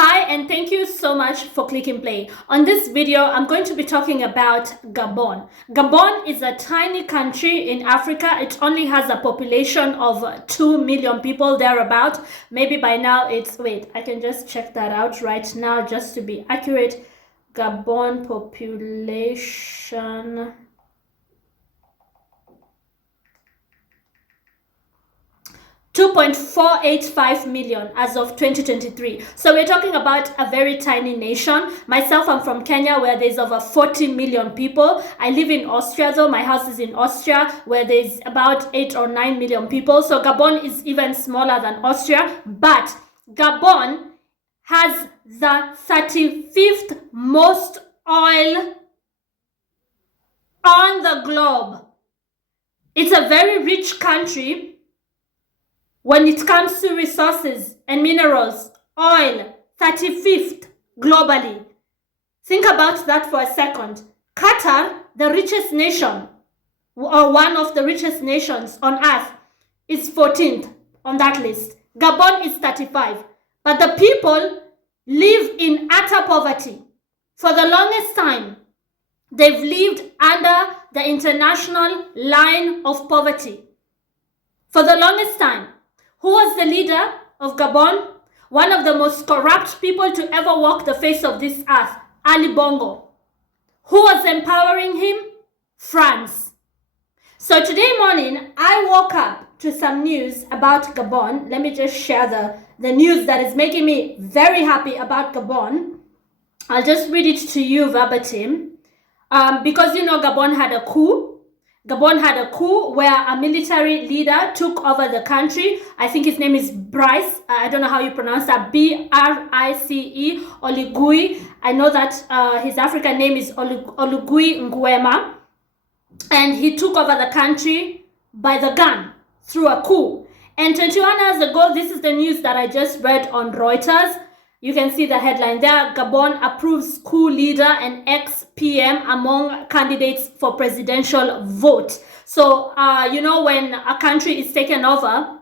Hi, and thank you so much for clicking play. On this video, I'm going to be talking about Gabon. Gabon is a tiny country in Africa. It only has a population of 2 million people thereabout. Maybe by now wait, I can just check that out right now just to be accurate. Gabon population. 2.485 million as of 2023. So we're talking about a very tiny nation. Myself, I'm from Kenya, where there's over 40 million people. I live in Austria, though. My house is in Austria, where there's about 8 or 9 million people. So Gabon is even smaller than Austria. But Gabon has the 35th most oil on the globe. It's a very rich country when it comes to resources and minerals. Oil, 35th globally. Think about that for a second. Qatar, the richest nation, or one of the richest nations on earth, is 14th on that list. Gabon is 35. But the people live in utter poverty. For the longest time, they've lived under the international line of poverty. For the longest time. Who was the leader of Gabon? One of the most corrupt people to ever walk the face of this earth, Ali Bongo. Who was empowering him? France. So today morning, I woke up to some news about Gabon. Let me just share the news that is making me very happy about Gabon. I'll just read it to you verbatim. Because you know Gabon had a coup. Gabon had a coup where a military leader took over the country. I think his name is Brice. I don't know how you pronounce that. B-R-I-C-E, Oligui. I know that his African name is Oligui Nguema. And he took over the country by the gun through a coup. And 21 hours ago, this is the news that I just read on Reuters. You can see the headline there. Gabon approves coup leader and ex-PM among candidates for presidential vote. So, you know, when a country is taken over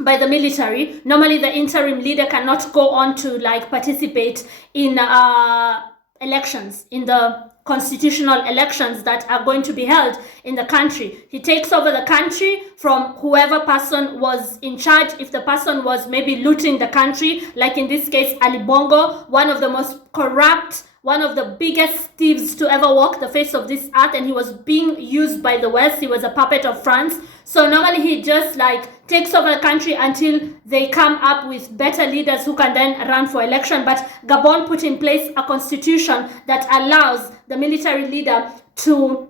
by the military, normally the interim leader cannot go on to participate in elections, in the constitutional elections that are going to be held in the country. He takes over the country from whoever person was in charge. If the person was maybe looting the country, like in this case Ali Bongo, one of the most corrupt, one of the biggest thieves to ever walk the face of this earth, and he was being used by the West. He was a puppet of France. So normally he just takes over the country until they come up with better leaders who can then run for election. But Gabon put in place a constitution that allows the military leader to...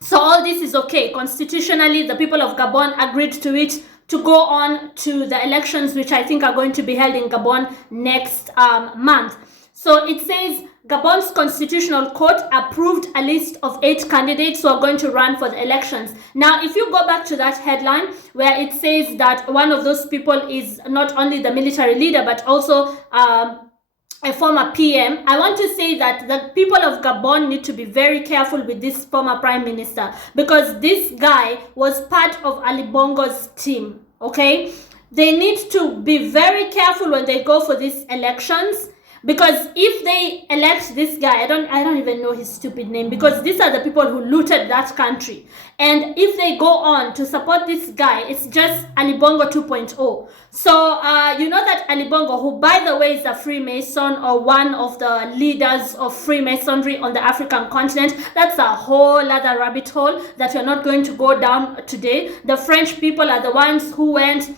So all this is okay. Constitutionally, the people of Gabon agreed to it, to go on to the elections, which I think are going to be held in Gabon next month. So it says Gabon's constitutional court approved a list of 8 candidates who are going to run for the elections. Now, if you go back to that headline where it says that one of those people is not only the military leader, but also a former PM, I want to say that the people of Gabon need to be very careful with this former prime minister, because this guy was part of Ali Bongo's team, okay? They need to be very careful when they go for these elections, because if they elect this guy, I don't even know his stupid name, because these are the people who looted that country. And if they go on to support this guy, it's just Ali Bongo 2.0. So you know that Ali Bongo, who by the way is a Freemason, or one of the leaders of Freemasonry on the African continent, that's a whole other rabbit hole that we're not going to go down today. The French people are the ones who went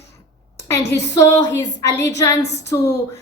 and he saw his allegiance to,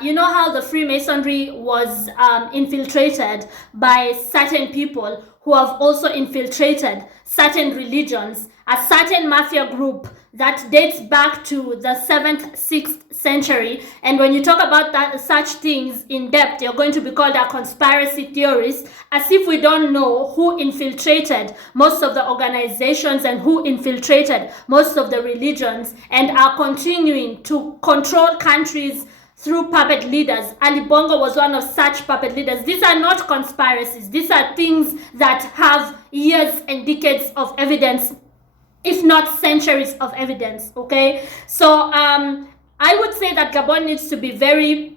you know how the Freemasonry was infiltrated by certain people who have also infiltrated certain religions, a certain mafia group that dates back to the 7th, 6th century. And when you talk about such things in depth, you're going to be called a conspiracy theorist, as if we don't know who infiltrated most of the organizations and who infiltrated most of the religions and are continuing to control countries through puppet leaders. Ali Bongo was one of such puppet leaders. These are not conspiracies. These are things that have years and decades of evidence, if not centuries of evidence, okay? So I would say that Gabon needs to be very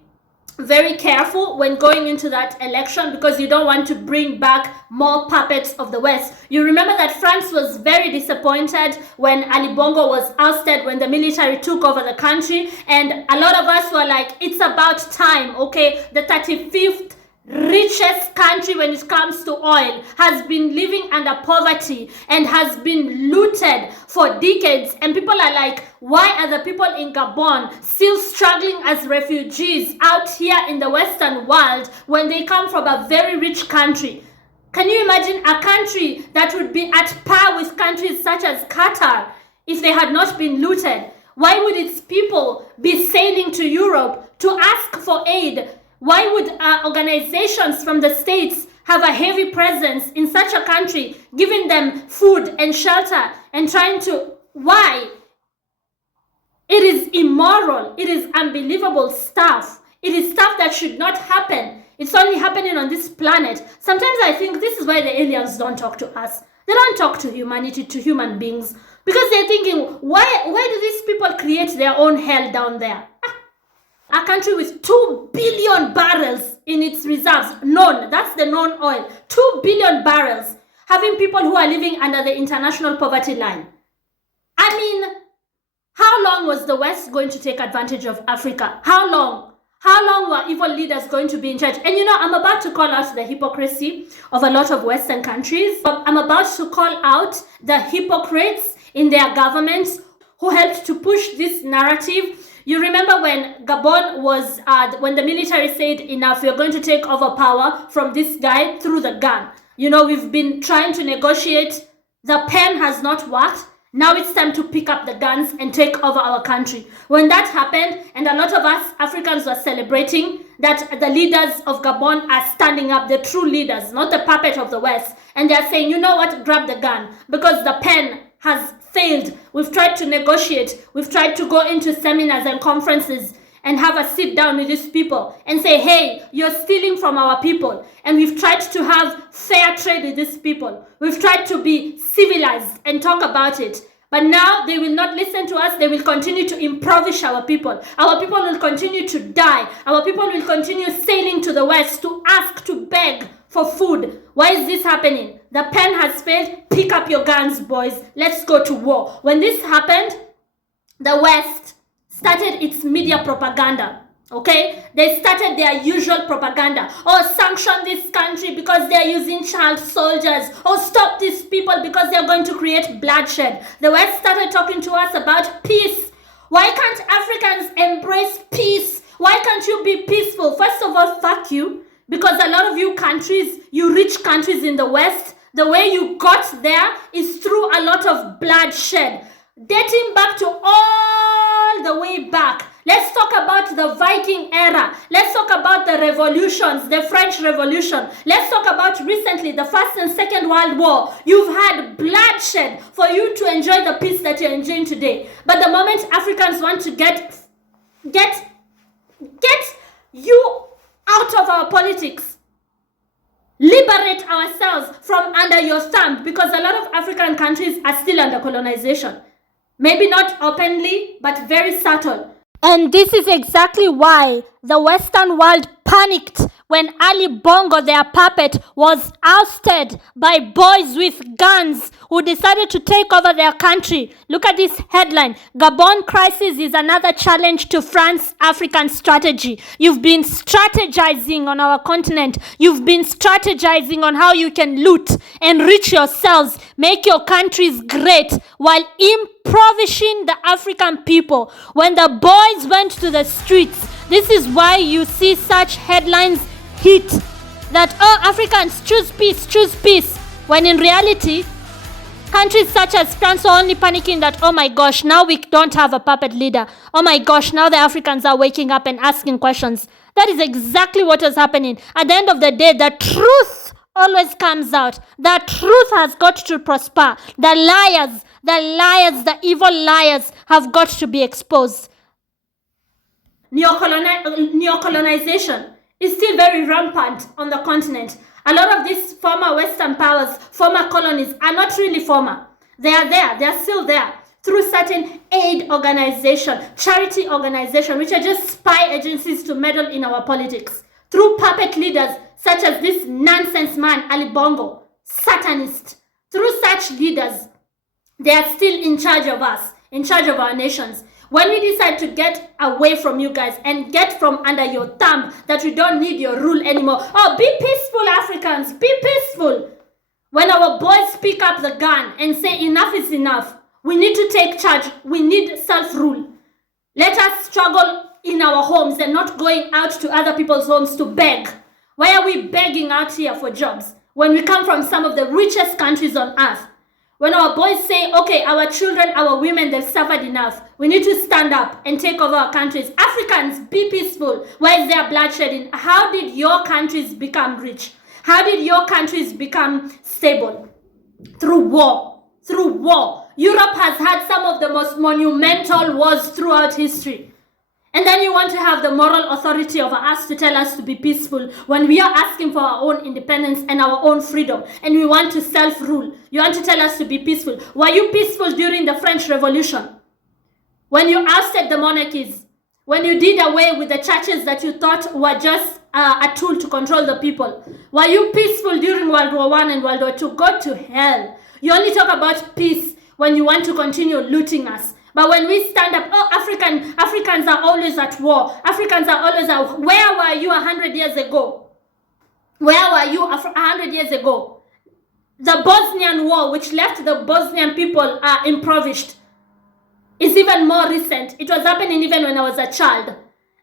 very careful when going into that election because you don't want to bring back more puppets of the West. You remember that France was very disappointed when Ali Bongo was ousted, when the military took over the country, and a lot of us were like, it's about time, okay? The 35th richest country when it comes to oil has been living under poverty and has been looted for decades, and people are like, why are the people in Gabon still struggling as refugees out here in the Western world when they come from a very rich country? Can you imagine a country that would be at par with countries such as Qatar if they had not been looted? Why would its people be sailing to Europe to ask for aid? Why would organizations from the States have a heavy presence in such a country, giving them food and shelter and trying to... Why? It is immoral. It is unbelievable stuff. It is stuff that should not happen. It's only happening on this planet. Sometimes I think this is why the aliens don't talk to us. They don't talk to humanity, to human beings, because they're thinking, why do these people create their own hell down there? A country with 2 billion barrels in its reserves, known, that's the known oil, 2 billion barrels, having people who are living under the international poverty line. I mean, how long was the West going to take advantage of Africa? How long? How long were evil leaders going to be in charge? And you know, I'm about to call out the hypocrisy of a lot of Western countries. I'm about to call out the hypocrites in their governments who helped to push this narrative. You remember when Gabon was, when the military said, enough, we're going to take over power from this guy through the gun. You know, we've been trying to negotiate. The pen has not worked. Now it's time to pick up the guns and take over our country. When that happened, and a lot of us Africans were celebrating that the leaders of Gabon are standing up, the true leaders, not the puppet of the West. And they're saying, you know what, grab the gun, because the pen has failed. We've tried to negotiate. We've tried to go into seminars and conferences and have a sit down with these people and say, hey, you're stealing from our people. And we've tried to have fair trade with these people. We've tried to be civilized and talk about it. But now they will not listen to us. They will continue to impoverish our people. Our people will continue to die. Our people will continue sailing to the West to ask, to beg for food. Why is this happening? The pen has failed. Pick up your guns, boys. Let's go to war. When this happened, the West started its media propaganda. Okay? They started their usual propaganda. Oh, sanction this country because they're using child soldiers. Oh, stop these people because they're going to create bloodshed. The West started talking to us about peace. Why can't Africans embrace peace? Why can't you be peaceful? First of all, fuck you. Because a lot of you countries, you rich countries in the West, the way you got there is through a lot of bloodshed. Dating back to all the way back. Let's talk about the Viking era. Let's talk about the revolutions, the French Revolution. Let's talk about recently the First and Second World War. You've had bloodshed for you to enjoy the peace that you're enjoying today. But the moment Africans want to get you out of our politics, liberate ourselves from under your thumb, because a lot of African countries are still under colonization. Maybe not openly, but very subtle. And this is exactly why the Western world panicked when Ali Bongo, their puppet, was ousted by boys with guns who decided to take over their country. Look at this headline. Gabon crisis is another challenge to France's African strategy. You've been strategizing on our continent. You've been strategizing on how you can loot, enrich yourselves, make your countries great, while impoverishing the African people. When the boys went to the streets, this is why you see such headlines hit that, oh, Africans, choose peace, when in reality, countries such as France are only panicking that, oh my gosh, now we don't have a puppet leader. Oh my gosh, now the Africans are waking up and asking questions. That is exactly what is happening. At the end of the day, the truth always comes out. The truth has got to prosper. The liars, the evil liars have got to be exposed. Neocolonization is still very rampant on the continent. A lot of these former Western powers, former colonies, are not really former. They are there. They are still there. through certain aid organization, charity organization, which are just spy agencies to meddle in our politics, through puppet leaders such as this nonsense man, Ali Bongo, Satanist. Through such leaders, they are still in charge of us, in charge of our nations. When we decide to get away from you guys and get from under your thumb that we don't need your rule anymore. Oh, be peaceful, Africans, be peaceful. When our boys pick up the gun and say enough is enough, we need to take charge. We need self-rule. Let us struggle in our homes and not going out to other people's homes to beg. Why are we begging out here for jobs when we come from some of the richest countries on earth? When our boys say, okay, our children, our women, they've suffered enough. We need to stand up and take over our countries. Africans, be peaceful. Why is there bloodshed? How did your countries become rich? How did your countries become stable? Through war. Through war. Europe has had some of the most monumental wars throughout history. And then you want to have the moral authority over us to tell us to be peaceful when we are asking for our own independence and our own freedom, and we want to self-rule. You want to tell us to be peaceful. Were you peaceful during the French Revolution? When you ousted the monarchies? When you did away with the churches that you thought were just a tool to control the people? Were you peaceful during World War I and World War II? Go to hell. You only talk about peace when you want to continue looting us. But when we stand up, oh, Africans are always at war. Africans are always at war. Where were you 100 years ago? Where were you 100 years ago? The Bosnian War, which left the Bosnian people impoverished, is even more recent. It was happening even when I was a child.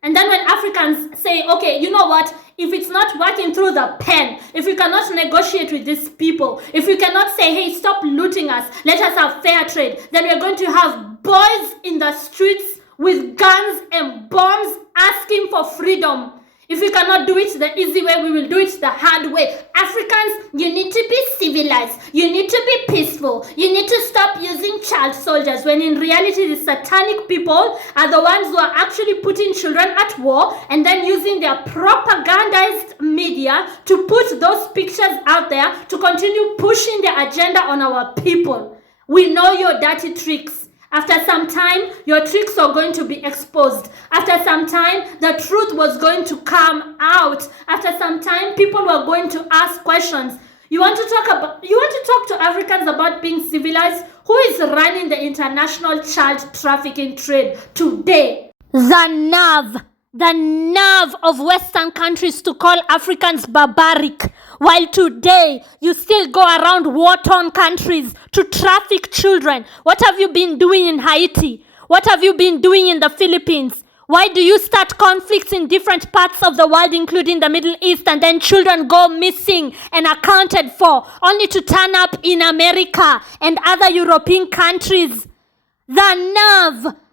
And then when Africans say, okay, you know what? If it's not working through the pen, if we cannot negotiate with these people, if we cannot say, hey, stop looting us, let us have fair trade, then we're going to have boys in the streets with guns and bombs asking for freedom. If we cannot do it the easy way, we will do it the hard way. Africans, you need to be civilized. You need to be peaceful. You need to stop using child soldiers, when in reality the satanic people are the ones who are actually putting children at war and then using their propagandized media to put those pictures out there to continue pushing their agenda on our people. We know your dirty tricks. After some time, your tricks are going to be exposed. After some time, the truth was going to come out. After some time, people were going to ask questions. You want to talk to Africans about being civilized? Who is running the international child trafficking trade today? The nerve of Western countries to call Africans barbaric, while today you still go around war-torn countries to traffic children. What have you been doing in Haiti? What have you been doing in the Philippines? Why do you start conflicts in different parts of the world, including the Middle East, and then children go missing and accounted for, only to turn up in America and other European countries?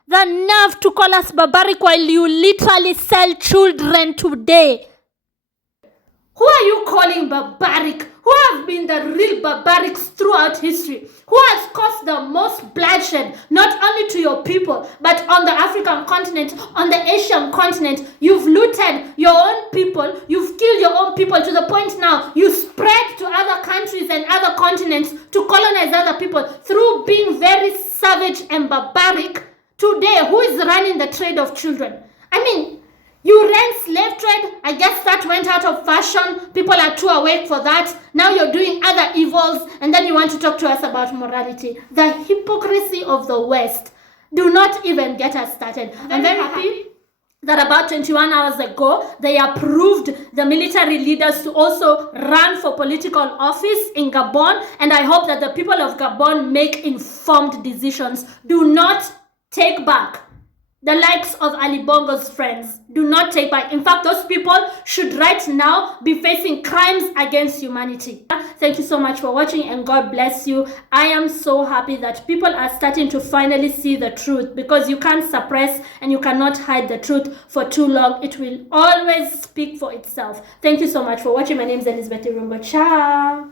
The nerve to call us barbaric while you literally sell children today. Who are you calling barbaric? Who have been the real barbarics throughout history? Who has caused the most bloodshed, not only to your people, but on the African continent, on the Asian continent? You've looted your own people, you've killed your own people to the point now you spread to other countries and other continents to colonize other people through being very savage and barbaric. Today, who is running the trade of children? I mean, you ran slave trade. I guess that went out of fashion. People are too awake for that. Now you're doing other evils, and then you want to talk to us about morality. The hypocrisy of the West. Do not even get us started. I'm very happy that about 21 hours ago, they approved the military leaders to also run for political office in Gabon, and I hope that the people of Gabon make informed decisions. Do not take back the likes of Ali Bongo's friends. Do not take back. In fact, those people should right now be facing crimes against humanity. Thank you so much for watching, and God bless you. I am so happy that people are starting to finally see the truth, because you can't suppress and you cannot hide the truth for too long. It will always speak for itself. Thank you so much for watching. My name is Elizabeth Irungo. Ciao.